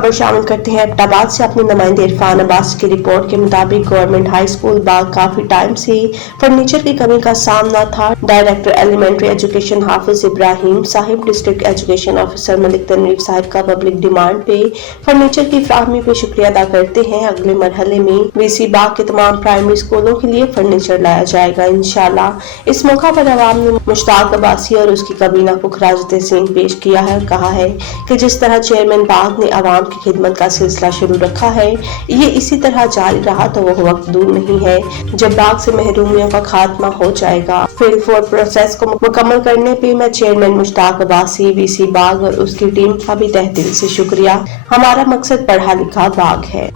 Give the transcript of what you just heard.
खबर शामिल करते हैं एबटाबाद से अपने नुमाइंदे इरफान अब्बास की रिपोर्ट के मुताबिक गवर्नमेंट हाई स्कूल बाग काफी टाइम से फर्नीचर की कमी का सामना था। डायरेक्टर एलिमेंट्री एजुकेशन हाफिज Ibrahim Sahib, district education officer Malik Tanveer Sahib का पब्लिक डिमांड पे फर्नीचर की फ्राहमी पे शुक्रिया अदा करते हैं। अगले मरहले में वीसी बाग के तमाम प्राइमरी स्कूलों के लिए फर्नीचर लाया जाएगा इंशाल्लाह। इस मौका पर अवाम ने मुश्ताक अब्बासी और उसकी कबीना को खराज तहसीन पेश किया है और कहा है कि जिस तरह चेयरमैन बाग ने आवाम की खिदमत का सिलसिला शुरू रखा है, ये इसी तरह जारी रहा तो वो वक्त दूर नहीं है जब बाग से महरूमियों का खात्मा हो जाएगा। फिल फोर प्रोसेस को मुकम्मल करने पे मैं चेयरमैन मुश्ताक अब्बासी, वीसी बाग और उसकी टीम का भी तहे दिल से शुक्रिया। हमारा मकसद पढ़ा लिखा बाग है।